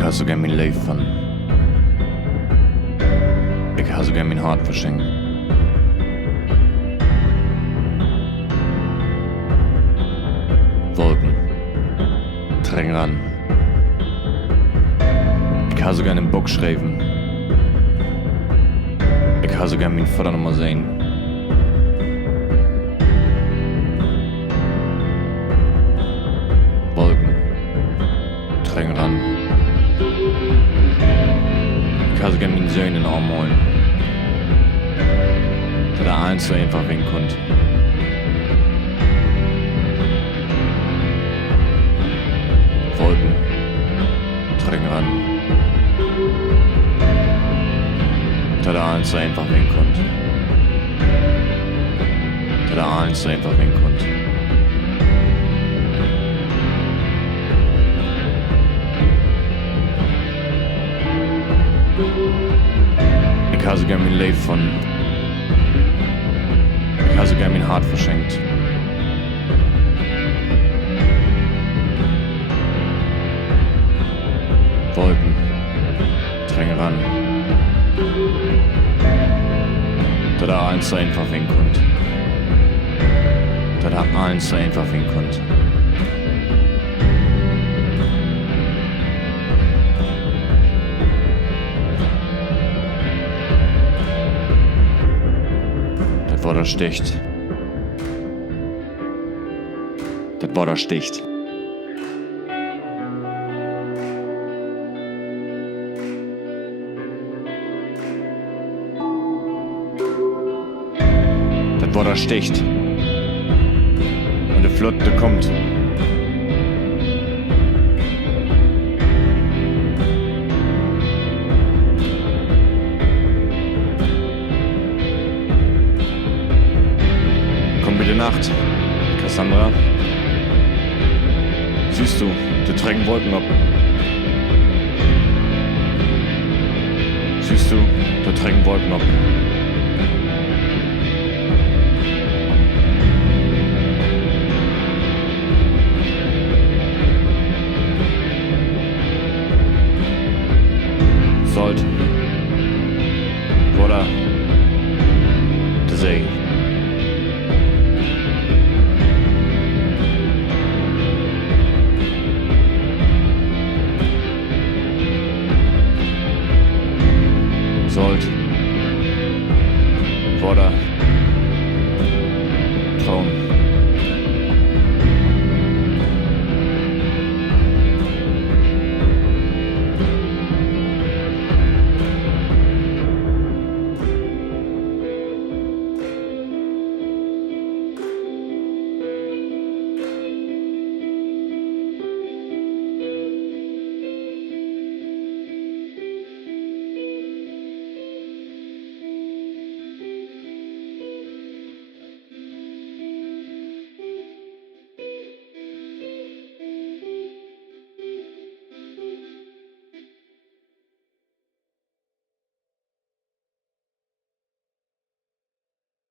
Ik har så gerne min liv van. Ik har så gerne min hart verschenkt. Wolken drängen ran. Ik har så gerne en bok schrijven. Ik har så gerne min vader nog maar zijn. Wolken drängen ran. Ik har så gerne min Söhne anmalen. Da der eins so einfach winken konnte. Wolken drängen ran. Da der eins so einfach winken konnte. Da der eins so einfach winken konnte. Ik har så gerne min liv von. Ik har så gerne min hart verschenkt. Wolken drängen ran. Da der eins so einfach winken konnte. Da der eins so einfach winken konnte. Das Wort sticht. Das Wort sticht. Das Wort sticht. Und die Flotte kommt. Komm bitte Nacht, Cassandra. Siehst du, die trägen Wolken ab. Siehst du, die trägen Wolken ab. Salt. Water. The sea. Salt. Water.